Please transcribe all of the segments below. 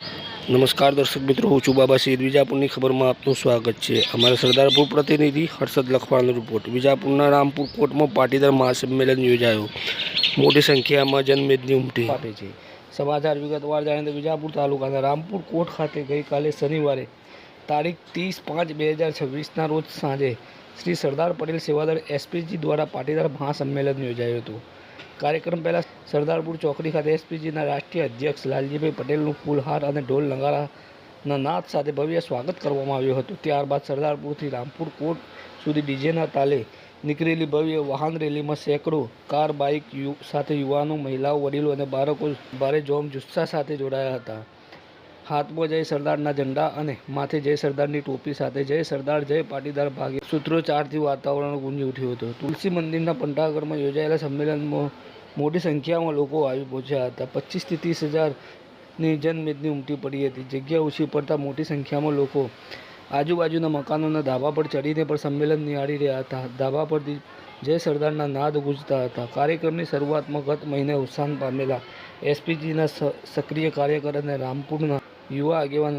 નમસ્કાર દર્શક મિત્રો, હું છું બાબા સૈયદ. વિજાપુરની ખબરમાં આપનું સ્વાગત છે. અમારા સરદારપુર પ્રતિનિધિ હર્ષદ લખવાણનો રિપોર્ટ. વિજાપુરના રામપુર કોર્ટમાં પાટીદાર મહાસંમેલન યોજાયો. મોટી સંખ્યામાં જનમેદની ઉમટી આપે છે. સમાચાર વિગતવાર જાણીએ તો વિજાપુર તાલુકાના રામપુર કોર્ટ ખાતે ગઈકાલે શનિવારે તારીખ 30/5/2026ના રોજ સાંજે શ્રી સરદાર પટેલ સેવાદળ એસપીજી દ્વારા પાટીદાર મહાસંમેલન યોજાયું હતું. કાર્યક્રમ પહેલાં સરદારપુર ચોકડી ખાતે એસપીજીના રાષ્ટ્રીય અધ્યક્ષ લાલજીભાઈ પટેલનું ફૂલહાર અને ઢોલ નગારાના નાદ સાથે ભવ્ય સ્વાગત કરવામાં આવ્યું હતું. ત્યારબાદ સરદારપુરથી રામપુર કોર્ટ સુધી ડીજેના તાલે નીકળેલી ભવ્ય વાહન રેલીમાં સેંકડો કાર બાઇક સાથે યુવાનો, મહિલાઓ, વડીલો અને બાળકો ભારે જોમ જુસ્સા સાથે જોડાયા હતા. હાથમાં જય સરદારના ઝંડા અને માથે જય સરદારની ટોપી સાથે જય સરદાર જય પાટીદાર ભાગ્ય સૂત્રોચ્ચારથી વાતાવરણ ગુંજી ઉઠ્યું હતું. તુલસી મંદિરના પંડાગરમાં યોજાયેલા સંમેલનમાં મોટી સંખ્યામાં લોકો આવી પહોંચ્યા હતા. 25 થી 30 હજારની જનમેદની ઉમટી પડી હતી. જગ્યા ઓછી પડતા મોટી સંખ્યામાં લોકો આજુબાજુના મકાનોના ધાબા પર ચડીને પણ સંમેલન નિહાળી રહ્યા હતા. ધાબા પરથી જય સરદારના નાદ ગુંજતા હતા. કાર્યક્રમની શરૂઆતમાં ગત મહિને અવસાન પામેલા એસપીજીના સક્રિય કાર્યકર અને રામપુરના યુવા આગેવાન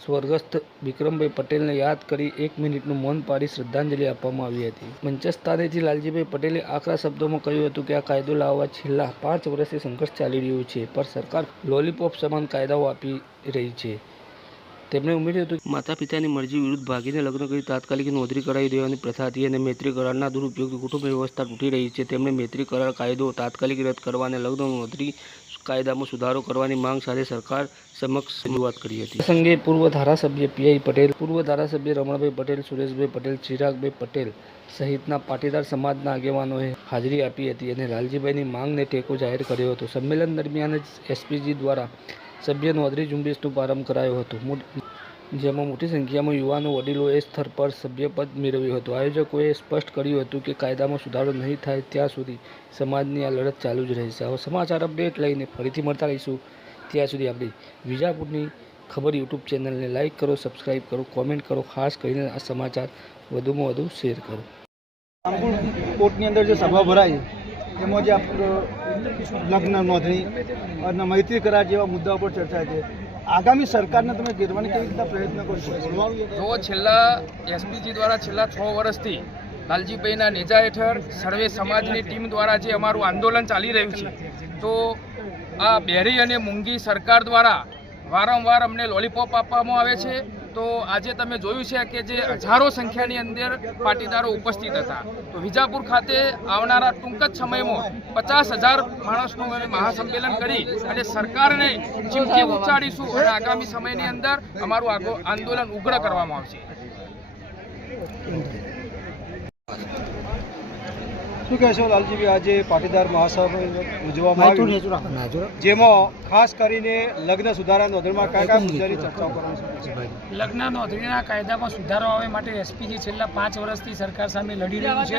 સ્વર્ગસ્થ વિક્રમભાઈ પટેલને યાદ કરી 1 મિનિટનું મૌન પાડી શ્રદ્ધાંજલિ આપવામાં આવી હતી. મંચસ્થાનેથી લાલજીભાઈ પટેલે આકરા શબ્દોમાં કહ્યું હતું કે આ કાયદો લાવવા છેલ્લા 5 વર્ષથી સંઘર્ષ ચાલી રહ્યો છે, પણ સરકાર લોલીપોપ સમાન કાયદાઓ આપી રહી છે. તેમણે ઉમેર્યું હતું કે માતા પિતાની મરજી વિરુદ્ધ ભાગીને લગ્ન કરી તાત્કાલિક નોંધણી કરાવી દેવાની પ્રથા હતી અને મૈત્રી કરારના દુરુપયોગથી કુટુંબ વ્યવસ્થા તૂટી રહી છે. તેમણે મૈત્રી કરાર કાયદો તાત્કાલિક રદ કરવા અને લગ્ન નોંધણી કાયદામાં સુધારો કરવાની માંગ સાથે સરકાર સમક્ષ રજૂઆત કરી હતી. પ્રસંગે પૂર્વ ધારાસભ્ય પીઆઈ પટેલ, પૂર્વ ધારાસભ્ય રમણભાઈ પટેલ, સુરેશભાઈ પટેલ, ચિરાગભાઈ પટેલ સહિતના પાટીદાર સમાજના આગેવાનોએ હાજરી આપી હતી અને લાલજીભાઈની માંગને ટેકો જાહેર કર્યો હતો. સંમેલન દરમિયાન જ એસપીજી દ્વારા સભ્ય નોંધણી ઝુંબેશનો પ્રારંભ કરાયો હતો, જેમાં મોટી સંખ્યામાં યુવાનો, વડીલોએ સ્તર પર સભ્યપદ મેળવ્યું હતું. આયોજકોએ સ્પષ્ટ કર્યું હતું કે કાયદામાં સુધારો નહીં થાય ત્યાં સુધી સમાજની આ લડત ચાલુ જ રહેશે. આવા સમાચાર અપડેટ લઈને ફરીથી મળતા રહીશું. ત્યાં સુધી આપણી વિજાપુરની ખબર યુટ્યુબ ચેનલને લાઇક કરો, સબસ્ક્રાઈબ કરો, કોમેન્ટ કરો. ખાસ કરીને આ સમાચાર વધુમાં વધુ શેર કરો. રામપુર કોર્ટની અંદર જે સભા ભરાઈ એમાં જે લગ્ન નોંધણી અને મૈત્રી કરાર જેવા મુદ્દા ઉપર ચર્ચા છે. આગામી સરકારને તમે ઘેરવાની કેવી રીતના પ્રયત્ન કરશો? જો છેલ્લા એસપીજી દ્વારા છેલ્લા 6 વર્ષથી લાલજીભાઈના નેજા હેઠળ સર્વે સમાજની ટીમ દ્વારા જે અમારું આંદોલન ચાલી રહ્યું છે, તો આ બેરી અને મૂંગી સરકાર દ્વારા વારંવાર અમને લોલીપોપ આપવામાં આવે છે. તો આજે તમે જોયું છે કે જે હજારો સંખ્યાની અંદર પાટીદારો ઉપસ્થિત હતા. તો વિજાપુર ખાતે આવનારા ટૂંક જ સમયમાં 50,000 માણસનું મહાસંમેલન કરી અને સરકારને ચીમકી ઉચ્ચારીશું અને આગામી સમયની અંદર અમારું આંદોલન ઉગ્ર કરવામાં આવશે. શું કહેશો લાલજીભાઈ, આજે પાટીદાર મહાસંમેલન ઉજવવામાં આવ્યું, જેમાં ખાસ કરીને લગ્ન સુધારા નોંધણીમાં કયા મુદ્દાની ચર્ચાઓ કરવાની? લગ્ન નોંધણીના કાયદામાં સુધારો આવે માટે એસપીજી છેલ્લા 5 વર્ષથી સરકાર સામે લડી રહ્યું છે.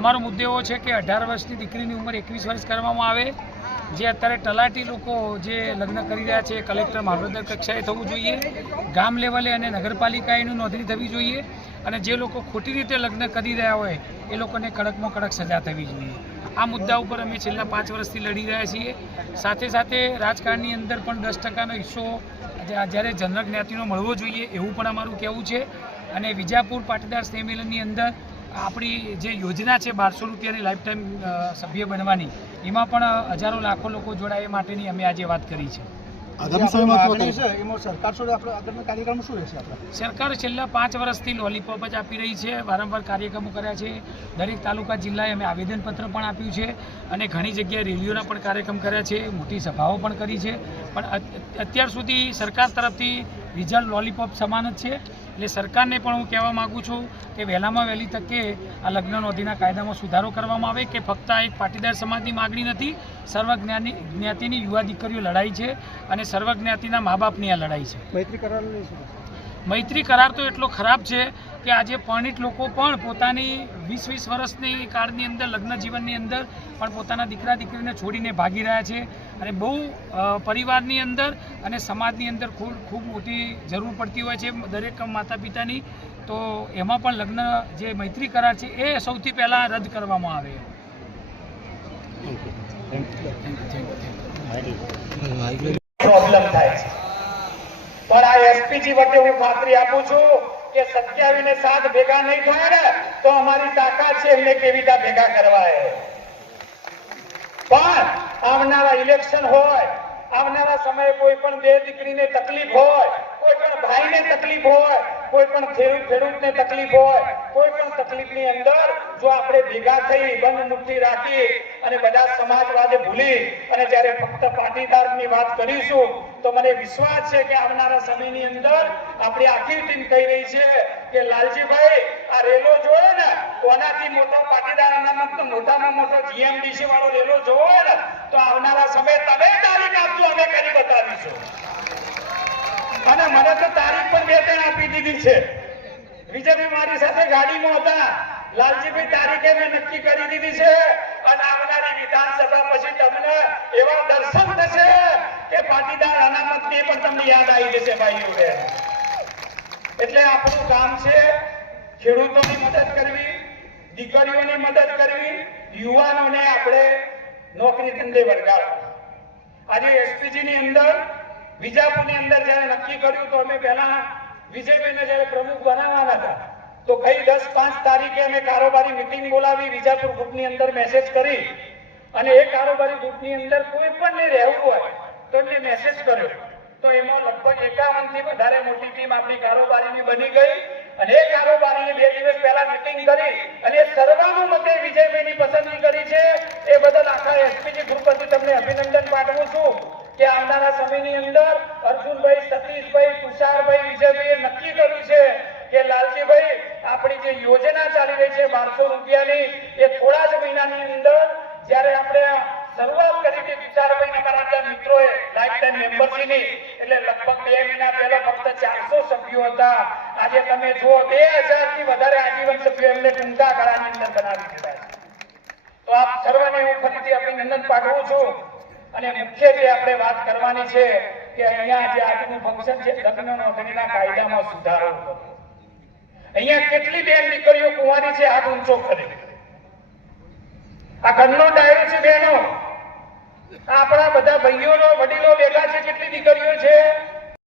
અમારો મુદ્દો એવો છે કે 18 વર્ષની દીકરીની ઉંમર 21 વર્ષ કરવામાં આવે. જે અત્યારે તલાટી લોકો જે લગ્ન કરી રહ્યા છે, કલેક્ટર, મામલતદાર કક્ષાએ થવું જોઈએ, ગામ લેવલે અને નગરપાલિકાએનું નોંધણી થવી જોઈએ અને જે લોકો ખોટી રીતે લગ્ન કરી રહ્યા હોય એ લોકોને કડકમાં કડક સજા થવી જોઈએ. આ મુદ્દા ઉપર અમે છેલ્લા 5 વર્ષથી લડી રહ્યા છીએ. સાથે સાથે રાજકારણની અંદર પણ 10% હિસ્સો જ્યારે જનરલ જ્ઞાતિનો મળવો જોઈએ એવું પણ અમારું કહેવું છે. અને વિજાપુર પાટીદાર સંમેલનની અંદર આપણી જે યોજના છે 1200 રૂપિયાની લાઈફ ટાઈમ સભ્ય બનવાની, એમાં પણ હજારો લાખો લોકો જોડાય એ માટેની અમે આજે વાત કરી છે. સરકાર છેલ્લા 5 વર્ષથી લોલીપોપ જ આપી રહી છે. વારંવાર કાર્યક્રમો કર્યા છે. દરેક તાલુકા જિલ્લાએ અમે આવેદનપત્ર પણ આપ્યું છે અને ઘણી જગ્યાએ રેલીઓના પણ કાર્યક્રમ કર્યા છે, મોટી સભાઓ પણ કરી છે. પણ અત્યાર સુધી સરકાર તરફથી રિઝલ્ટ લોલીપોપ સમાન જ છે. એટલે સરકારને પણ હું કહેવા માગું છું કે વહેલામાં વહેલી તકે આ લગ્ન નોંધણીના કાયદામાં સુધારો કરવામાં આવે, કે ફક્ત આ એક પાટીદાર સમાજની માગણી નથી, સર્વ જ્ઞાતિની યુવા દીકરીઓ લડાઈ છે અને સર્વ જ્ઞાતિના મા બાપની આ લડાઈ છે. મૈત્રી કરાર તો એટલો ખરાબ છે કે આજે પરણિત લોકો પણ પોતાની 20-20 વર્ષની કાળની અંદર લગ્ન જીવનની અંદર પણ પોતાના દીકરા દીકરીને છોડીને ભાગી રહ્યા છે અને બહુ પરિવારની અંદર અને સમાજની અંદર ખૂબ મોટી જરૂર પડતી હોય છે દરેક માતા પિતાની. તો એમાં પણ લગ્ન જે મૈત્રી કરાર છે એ સૌથી પહેલાં રદ કરવામાં આવે. પ્રોબ્લેમ થાય છે. પણ આ એસપીજી વચ્ચે હું ખાતરી આપું છું કે 27 ને 7 ભેગા નહીં થાય ને તો અમારી તાકાત છે એમને કેવી રીતે ભેગા કરવા પણ આવનારા ઇલેક્શન હોય, આવનારા સમયે કોઈ પણ બે દીકરીને તકલીફ હોય, કોઈ પણ ભાઈને તકલીફ હોય, કોઈ પણ ખેડૂતને તકલીફ હોય, કોઈ પણ તકલીફની અંદર જો આપણે ભેગા થઈ બંધ મુઠ્ઠી રાખી અને બધા સમાજવાદ ભૂલી અને જ્યારે ફક્ત પાટીદારની વાત કરીશું તો મને વિશ્વાસ છે કે આવનારા સમયની અંદર આપણી આખી ટીમ કહી રહી છે કે લાલજીભાઈ આ રેલો જોયો ને તો આનાથી મોટો પાટીદાર અનામતનો મોટામાં મોટો જીએમડીસી વાળો રેલો જોયો ને તો આવનારા સમય તમે તારીખ આપજો, અમે કરી બતાવીશું. અને મને તો તારીખ પણ 2-3 આપી દીધી છે. વિજયભાઈ મારી સાથે ગાડીમાં હતા, લાલજીભાઈ તારીખે મેં નક્કી કરી દીધી છે અને આવનારી વિધાનસભા પછી તમને એવા દર્શન થશે કે પાટીદાર અનામતની પણ તમને યાદ આવી જશે ભાઈઓ બહેન. એટલે આપણું કામ છે ખેડૂતોની મદદ કરવી, દીકરીઓની મદદ કરવી, યુવાનોને આપણે નોકરી ધંધે વળગાડવા. આજે એસપીજી ની અંદર વિજાપુરની અંદર જ્યારે નક્કી કર્યું તો અમે પહેલા વિજયભાઈને જ્યારે પ્રમુખ બનાવવાના હતા તો ભાઈ 10-5 તારીખે અમે કારોબારી મિટિંગ બોલાવી વિજાપુર ગ્રુપની અંદર મેસેજ કરી અને એ કારોબારી ગ્રુપની અંદર કોઈ પણ ને રહેવું હોય તો એમને મેસેજ કર્યો તો એમાં લગભગ 51 થી વધારે મોટી ટીમ આપણી કારોબારીની બની ગઈ અને એ કારોબારીએ 2 દિવસ પહેલા મિટિંગ કરી અને સર્વાનુમતે વિજયભાઈની પસંદગી કરી છે. એ બદલ આખા એસપીજી ગ્રુપ પરથી તમને અભિનંદન પાઠવું છું કે આવનારા સમયની અંદર અર્જુનભાઈ, સતીશભાઈ, તુષારભાઈ, વિજયભાઈએ નક્કી કર્યું છે કે લાલજીભાઈ આપણી જે યોજના ચાલી રહી છે 1200 રૂપિયાની એ થોડા જ મહિનાની અંદર જ્યારે આપણે શરૂઆત કરી હતી તુષારભાઈ અમારા બધા મિત્રોએ લાઈફ ટાઈમ મેમ્બરશીપની એટલે લગભગ 2 મહિના પહેલા ફક્ત 400 સભ્યો હતા. આજે તમે જુઓ 2000 થી વધારે આજીવન સભ્યો એમને ટૂંકા ગાળાની અંદર બનાવી દીધા છે. તો આપ સર્વને હું ફરીથી અભિનંદન પાઠવું છું અને મુખ્યત્વે આપણે વાત કરવાની છે કે અહીંયા જે આજનું ફંક્શન છે લગ્ન નોંધણીના કાયદામાં સુધારો કરવો. અહીંયા કેટલી બેન દીકરીઓ કુંવારી છે હાથ ઊંચો કરે. આ ઘરનો ડાયરો છે બહેનો, આપણા બધા ભાઈઓનો વડીલો બેઠા છે, કેટલી દીકરીઓ છે